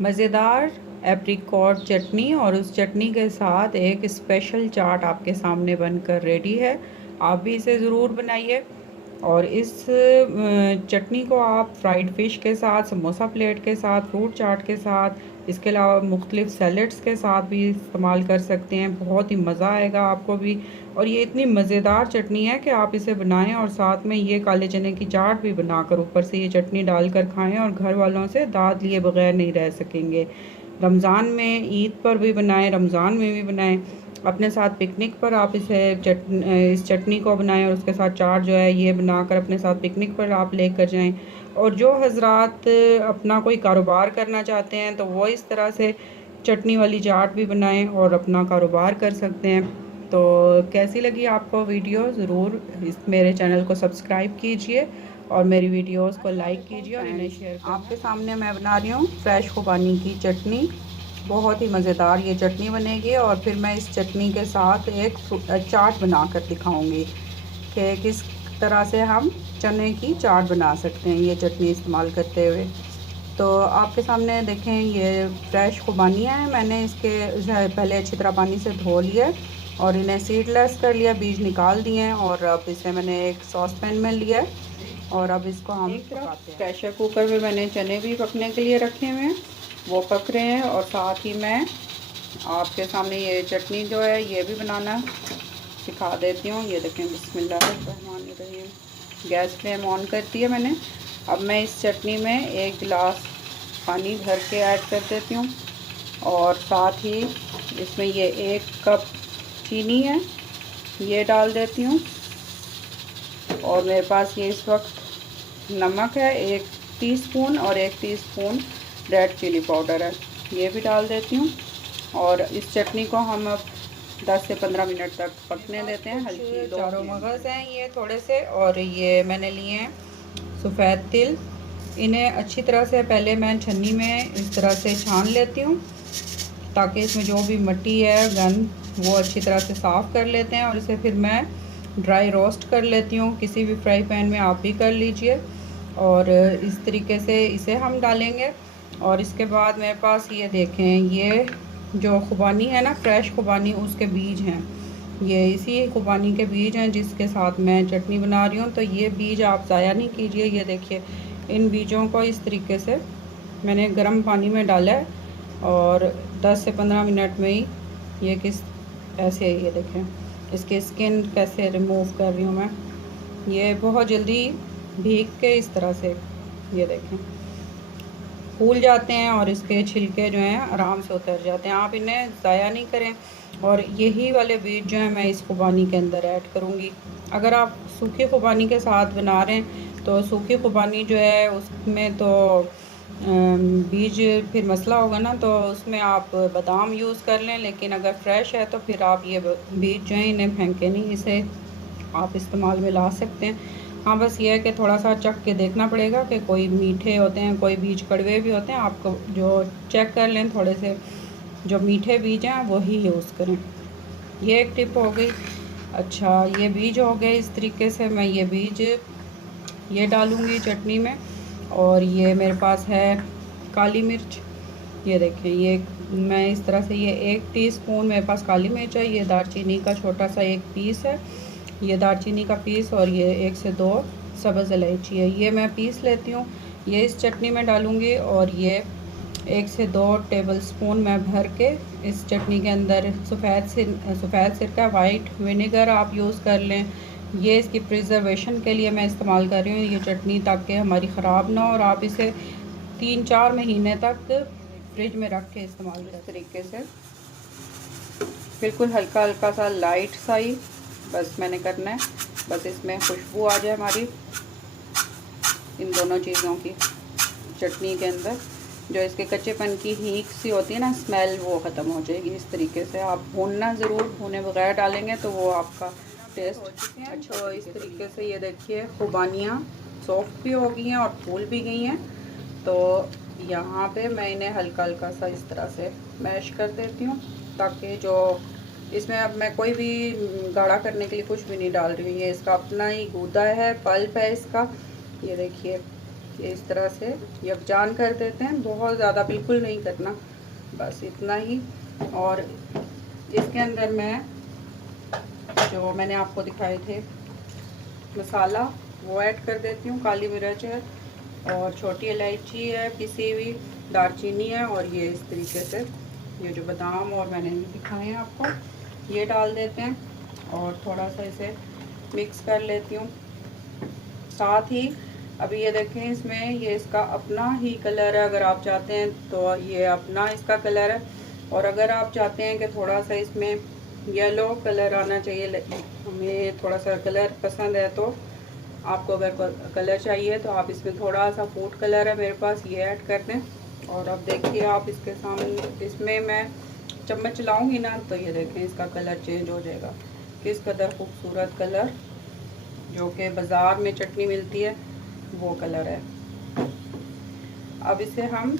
मज़ेदार एप्रिकॉट चटनी और उस चटनी के साथ एक स्पेशल चाट आपके सामने बनकर रेडी है। आप भी इसे ज़रूर बनाइए। और इस चटनी को आप फ्राइड फ़िश के साथ, समोसा प्लेट के साथ, फ्रूट चाट के साथ, इसके अलावा मुख्तलिफ़ सैलड्स के साथ भी इस्तेमाल कर सकते हैं। बहुत ही मज़ा आएगा आपको भी। और ये इतनी मज़ेदार चटनी है कि आप इसे बनाएं और साथ में ये काले चने की चाट भी बनाकर ऊपर से ये चटनी डालकर खाएं और घर वालों से दाद लिए बगैर नहीं रह सकेंगे। रमज़ान में, ईद पर भी बनाएं, रमज़ान में भी बनाएं। अपने साथ पिकनिक पर आप इस चटनी को बनाएं और उसके साथ चाट जो है ये बनाकर अपने साथ पिकनिक पर आप लेकर जाएं। और जो हजरात अपना कोई कारोबार करना चाहते हैं तो वो इस तरह से चटनी वाली चाट भी बनाएं और अपना कारोबार कर सकते हैं। तो कैसी लगी आपको वीडियो, ज़रूर इस मेरे चैनल को सब्सक्राइब कीजिए और मेरी वीडियोस को लाइक कीजिए और इन्हें शेयर करें। आपके सामने मैं बना रही हूँ फ्रेश खुबानी की चटनी। बहुत ही मज़ेदार ये चटनी बनेगी और फिर मैं इस चटनी के साथ एक चाट बना कर दिखाऊँगी कि किस तरह से हम चने की चाट बना सकते हैं ये चटनी इस्तेमाल करते हुए। तो आपके सामने देखें, ये फ्रेश खुबानियाँ हैं। मैंने इसे पहले अच्छी तरह पानी से धो लिया और इन्हें सीडलेस कर लिया, बीज निकाल दिए हैं। और अब इसे मैंने एक सॉस पैन में लिया है और अब इसको हम पकाते हैं। प्रेशर कुकर में मैंने चने भी पकने के लिए रखे हुए हैं, वो पक रहे हैं। और साथ ही मैं आपके सामने ये चटनी जो है ये भी बनाना सिखा देती हूँ। ये देखें, बिस्मिल्लाहिर्रहमानिर्रहीम। गैस फ्लेम ऑन कर दी है मैंने। अब मैं इस चटनी में 1 गिलास पानी भर के ऐड कर देती हूँ और साथ ही इसमें ये 1 कप चीनी है, ये डाल देती हूँ। और मेरे पास ये इस वक्त नमक है 1 टीस्पून और 1 टीस्पून रेड चिली पाउडर है, ये भी डाल देती हूँ। और इस चटनी को हम अब 10 से 15 मिनट तक पकने देते हैं। हल्की चारों मगज़ हैं ये थोड़े से, और ये मैंने लिए हैं सफ़ेद तिल। इन्हें अच्छी तरह से पहले मैं छन्नी में इस तरह से छान लेती हूँ ताकि इसमें जो भी मिट्टी है, गंद, वो अच्छी तरह से साफ़ कर लेते हैं। और इसे फिर मैं ड्राई रोस्ट कर लेती हूँ, किसी भी फ्राई पैन में आप भी कर लीजिए। और इस तरीके से इसे हम डालेंगे। और इसके बाद मेरे पास ये देखें, ये जो खुबानी है ना, फ्रेश खुबानी, उसके बीज हैं। ये इसी खुबानी के बीज हैं जिसके साथ मैं चटनी बना रही हूँ। तो ये बीज आप ज़ाया नहीं कीजिए। ये देखिए, इन बीजों को इस तरीके से मैंने गर्म पानी में डाला है और 10 से 15 मिनट में ही ये किस ऐसे, ये देखें इसके स्किन कैसे रिमूव कर रही हूँ मैं। ये बहुत जल्दी भीग के इस तरह से, ये देखें, फूल जाते हैं और इसके छिलके जो हैं आराम से उतर जाते हैं। आप इन्हें ज़ाया नहीं करें। और यही वाले बीज जो हैं मैं इस खुबानी के अंदर ऐड करूँगी। अगर आप सूखी खुबानी के साथ बना रहे हैं तो सूखी खुबानी जो है उसमें तो बीज फिर मसला होगा ना, तो उसमें आप बादाम यूज़ कर लें। लेकिन अगर फ्रेश है तो फिर आप ये बीज जो हैं इन्हें फेंकें नहीं, इसे आप इस्तेमाल में ला सकते हैं। हाँ, बस ये है कि थोड़ा सा चख के देखना पड़ेगा कि कोई मीठे होते हैं, कोई बीज कड़वे भी होते हैं। आपको जो चेक कर लें, थोड़े से जो मीठे बीज हैं वही यूज़ करें। ये एक टिप हो गई। अच्छा, ये बीज हो गए। इस तरीके से मैं ये बीज ये डालूँगी चटनी में। और ये मेरे पास है काली मिर्च, ये देखें, ये मैं इस तरह से, ये 1 टीस्पून मेरे पास काली मिर्च है। ये दालचीनी का छोटा सा 1 पीस है, ये दालचीनी का पीस। और ये 1 से 2 सब्ज़ इलायची है, ये मैं पीस लेती हूँ, ये इस चटनी में डालूँगी। और ये 1 से 2 टेबलस्पून मैं भर के इस चटनी के अंदर सफ़ेद सिरका, वाइट विनेगर आप यूज़ कर लें। ये इसकी प्रिजर्वेशन के लिए मैं इस्तेमाल कर रही हूँ ये चटनी, ताकि हमारी ख़राब ना हो और आप इसे 3-4 महीने तक फ्रिज में रख के इस्तेमाल कर तरीके से। बिल्कुल हल्का हल्का सा लाइट सा ही बस मैंने करना है, बस इसमें खुशबू आ जाए हमारी इन दोनों चीज़ों की। चटनी के अंदर जो इसके कच्चेपन की हीक सी होती है ना, स्मेल, वो ख़त्म हो जाएगी। इस तरीके से आप भूनना ज़रूर, भुने बगैर डालेंगे तो वो आपका टेस्ट अच्छा। तो इस तरीके से ये देखिए खुबानियाँ सॉफ्ट भी हो गई हैं और फूल भी गई हैं। तो यहाँ पे मैं इन्हें हल्का हल्का सा इस तरह से मैश कर देती हूँ, ताकि जो इसमें, अब मैं कोई भी गाढ़ा करने के लिए कुछ भी नहीं डाल रही हूँ। ये इसका अपना ही गूदा है, पल्प है इसका। ये देखिए, ये इस तरह से यकजान कर देते हैं, बहुत ज़्यादा बिल्कुल नहीं करना, बस इतना ही। और इसके अंदर मैं जो मैंने आपको दिखाए थे मसाला वो ऐड कर देती हूँ। काली मिर्च है और छोटी इलायची है पिसी हुई, दालचीनी है, और ये इस तरीके से ये जो बादाम और मैंने दिखाए हैं आपको ये डाल देते हैं और थोड़ा सा इसे मिक्स कर लेती हूँ। साथ ही अभी ये देखें इसमें ये इसका अपना ही कलर है, अगर आप चाहते हैं तो ये अपना इसका कलर है, और अगर आप चाहते हैं कि थोड़ा सा इसमें येलो कलर आना चाहिए, हमें थोड़ा सा कलर पसंद है, तो आपको अगर कलर चाहिए तो आप इसमें थोड़ा सा फूड कलर है मेरे पास, ये ऐड कर दें। और अब देखिए आप इसके सामने इसमें मैं चम्मच चलाऊँगी ना तो ये देखें इसका कलर चेंज हो जाएगा, किस कदर खूबसूरत कलर जो कि बाज़ार में चटनी मिलती है वो कलर है। अब इसे हम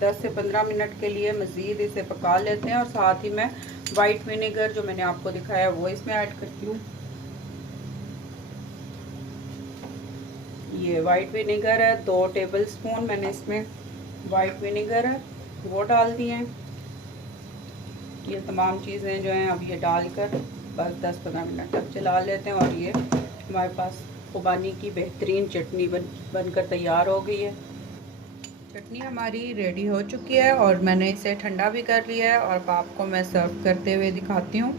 10 से 15 मिनट के लिए मज़ीद इसे पका लेते हैं, और साथ ही मैं वाइट विनेगर जो मैंने आपको दिखाया वो इसमें ऐड करती हूँ। ये वाइट विनेगर है, 2 टेबलस्पून मैंने इसमें वाइट विनेगर है वो डाल दिए हैं। ये तमाम चीज़ें जो हैं अब ये डालकर बस 10-15 मिनट तक चला लेते हैं, और ये हमारे पास खुबानी की बेहतरीन चटनी बनकर तैयार हो गई है। चटनी हमारी रेडी हो चुकी है और मैंने इसे ठंडा भी कर लिया है, और आपको मैं सर्व करते हुए दिखाती हूँ।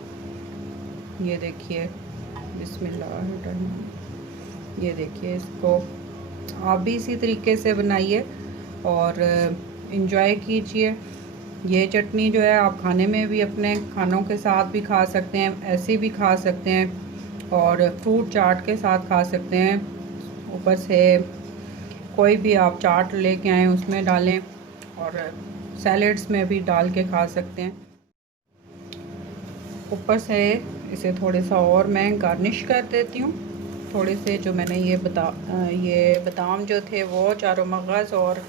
ये देखिए, बिस्मिल्लाह। ये देखिए, इसको आप भी इसी तरीके से बनाइए और इंजॉय कीजिए। ये चटनी जो है आप खाने में भी अपने खानों के साथ भी खा सकते हैं, ऐसे भी खा सकते हैं, और फ्रूट चाट के साथ खा सकते हैं। ऊपर से कोई भी आप चाट लेके आएँ उसमें डालें, और सैलेड्स में भी डाल के खा सकते हैं। ऊपर से इसे थोड़ा सा और मैं गार्निश कर देती हूँ। थोड़े से जो मैंने ये बादाम जो थे वो चारों मगज़ और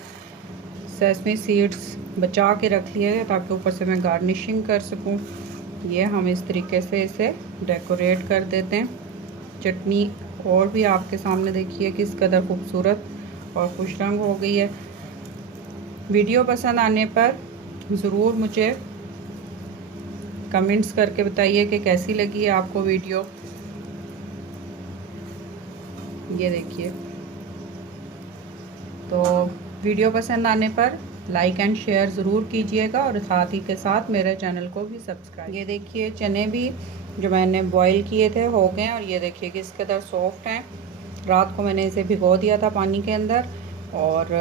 सेसमी सीड्स बचा के रख लिए ताकि ऊपर से मैं गार्निशिंग कर सकूं। ये हम इस तरीके से इसे डेकोरेट कर देते हैं। चटनी और भी आपके सामने देखिए किस कदर खूबसूरत और खुश रंग हो गई है। वीडियो पसंद आने पर ज़रूर मुझे कमेंट्स करके बताइए कि कैसी लगी है आपको वीडियो। ये देखिए, तो वीडियो पसंद आने पर लाइक एंड शेयर ज़रूर कीजिएगा, और साथ ही के साथ मेरे चैनल को भी सब्सक्राइब। ये देखिए, चने भी जो मैंने बॉईल किए थे हो गए, और ये देखिए किस कदर सॉफ्ट हैं। रात को मैंने इसे भिगो दिया था पानी के अंदर, और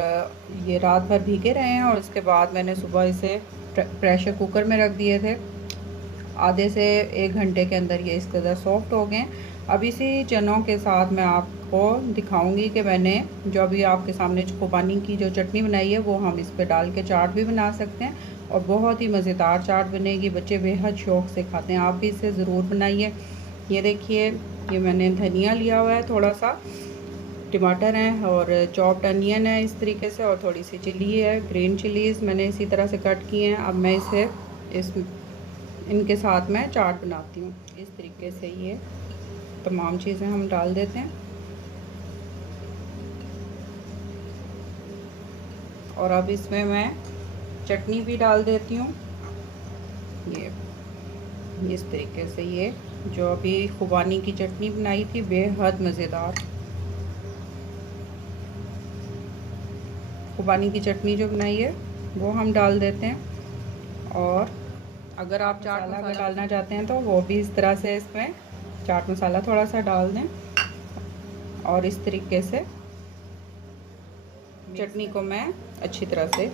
ये रात भर भीगे रहे हैं, और उसके बाद मैंने सुबह इसे प्रेशर कुकर में रख दिए थे। आधे से 1 घंटे के अंदर ये इस कदर सॉफ्ट हो गए। अब इसी चनों के साथ मैं आपको दिखाऊंगी कि मैंने जो अभी आपके सामने खुबानी की जो चटनी बनाई है वो हम इस पे डाल के चाट भी बना सकते हैं, और बहुत ही मज़ेदार चाट बनेगी। बच्चे बेहद शौक़ से खाते हैं, आप भी इसे ज़रूर बनाइए। ये देखिए, ये मैंने धनिया लिया हुआ है, थोड़ा सा टमाटर हैं, और चॉप्ड अनियन है इस तरीके से, और थोड़ी सी चिली है, ग्रीन चिलीज़ मैंने इसी तरह से कट किए हैं। अब मैं इसे इनके साथ मैं चाट बनाती हूँ। इस तरीके से ये तमाम चीज़ें हम डाल देते हैं, और अब इसमें मैं चटनी भी डाल देती हूँ। ये इस तरीके से ये जो अभी खुबानी की चटनी बनाई थी बेहद मज़ेदार खुबानी की चटनी जो बनाई है वो हम डाल देते हैं। और अगर आप चाट मसाला डालना चाहते हैं तो वो भी इस तरह से इसमें चाट मसाला थोड़ा सा डाल दें, और इस तरीके से चटनी को मैं अच्छी तरह से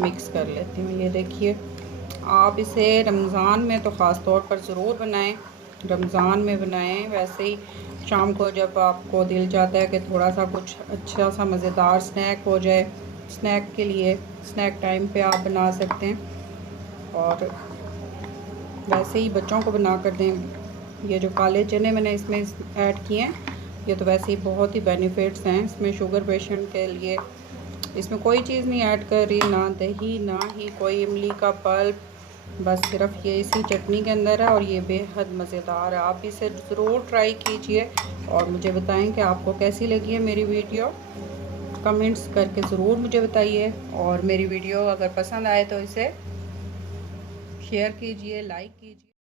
मिक्स कर लेती हूँ। ये देखिए, आप इसे रमज़ान में तो ख़ास तौर पर ज़रूर बनाएं, रमज़ान में बनाएं। वैसे ही शाम को जब आपको दिल चाहता है कि थोड़ा सा कुछ अच्छा सा मज़ेदार स्नैक हो जाए, स्नैक के लिए स्नैक टाइम पे आप बना सकते हैं, और वैसे ही बच्चों को बना कर दें। ये जो काले चने मैंने इसमें ऐड किए हैं, ये तो वैसे ही बहुत ही बेनिफिट्स हैं इसमें शुगर पेशेंट के लिए। इसमें कोई चीज़ नहीं ऐड कर रही, ना दही ना ही कोई इमली का पल्प, बस सिर्फ ये इसी चटनी के अंदर है, और ये बेहद मज़ेदार है। आप इसे ज़रूर ट्राई कीजिए और मुझे बताएं कि आपको कैसी लगी है मेरी वीडियो। कमेंट्स करके ज़रूर मुझे बताइए, और मेरी वीडियो अगर पसंद आए तो इसे शेयर कीजिए, लाइक कीजिए।